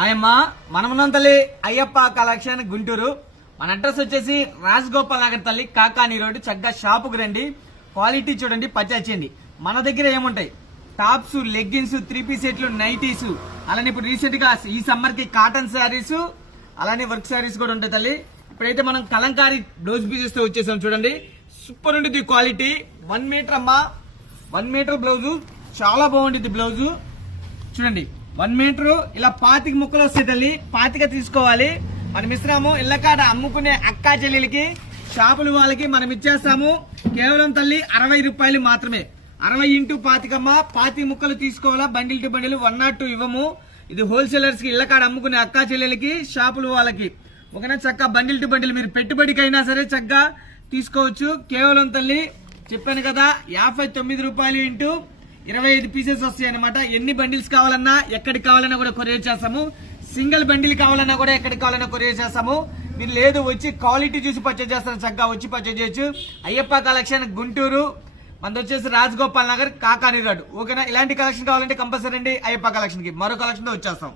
Hi అమ్మా, మనమున్నాం తల్లి అయ్యప్ప కలెక్షన్ గుంటూరు. మన అడ్రస్ వచ్చేసి రాజగోపాల్ నగర్ తల్లి, కాకాని రోడ్. చక్కగా షాపుకి రండి, క్వాలిటీ చూడండి, పర్చేయండి. మన దగ్గర ఏముంటాయి? టాప్స్, లెగ్గిన్స్, 3 పీస్ సెట్లు, నైటీస్, అలానే ఇప్పుడు రీసెంట్ గా ఈ సమ్మర్ కి కాటన్ శారీస్, అలానే వర్క్ శారీస్ కూడా ఉంటాయి తల్లి. ఇప్పుడైతే మనం కలంకారీ బ్లౌజ్ పీసెస్ తో వచ్చేసాం చూడండి. సూపర్ ఉంటుంది క్వాలిటీ. 1 మీటర్ అమ్మా, 1 మీటర్ బ్లౌజ్, చాలా బాగుంటుంది బ్లౌజ్ చూడండి. 1 మీటర్ ఇలా 25 ముక్కలు వస్తాయి తల్లి. 25 తీసుకోవాలి. మనం ఇస్తున్నాము ఇళ్ళకాడ అమ్ముకునే అక్కా చెల్లెలకి, షాపులు వాళ్ళకి మనం ఇచ్చేస్తాము కేవలం తల్లి 60 రూపాయలు మాత్రమే. 60 × 25 అమ్మా. 25 ముక్కలు తీసుకోవాలా, బండిల్ టు బండిల్ 102 ఇవ్వము. ఇది హోల్సేలర్స్ కి, ఇళ్ళకాడ అమ్ముకునే అక్కా చెల్లెలకి, షాపులు వాళ్ళకి. ఒకనా చక్కగా బండిల్ టు బండిల్ మీరు పెట్టుబడికైనా సరే చక్కగా తీసుకోవచ్చు. కేవలం తల్లి చెప్పాను కదా 59 రూపాయలు × 25 పీసెస్ వస్తాయి అనమాట. ఎన్ని బండిల్స్ కావాలన్నా, ఎక్కడికి కావాలన్నా కూడా కొరియర్ చేస్తాము. సింగిల్ బండిల్ కావాలన్నా కూడా ఎక్కడికి కావాలన్నా కొరియర్ చేస్తాము. మీరు లేదు వచ్చి క్వాలిటీ చూసి పర్చేజ్ చేస్తారు, చక్కగా వచ్చి పర్చేజ్ చేయొచ్చు. అయ్యప్ప కలెక్షన్ గుంటూరు, మనది వచ్చేసి రాజగోపాల్ నగర్, కాకాని రోడ్. ఓకేనా? ఇలాంటి కలెక్షన్ కావాలంటే కంపల్సరీ అండి అయ్యప్ప కలెక్షన్ కి. మరో కలెక్షన్ తో వచ్చేస్తాం.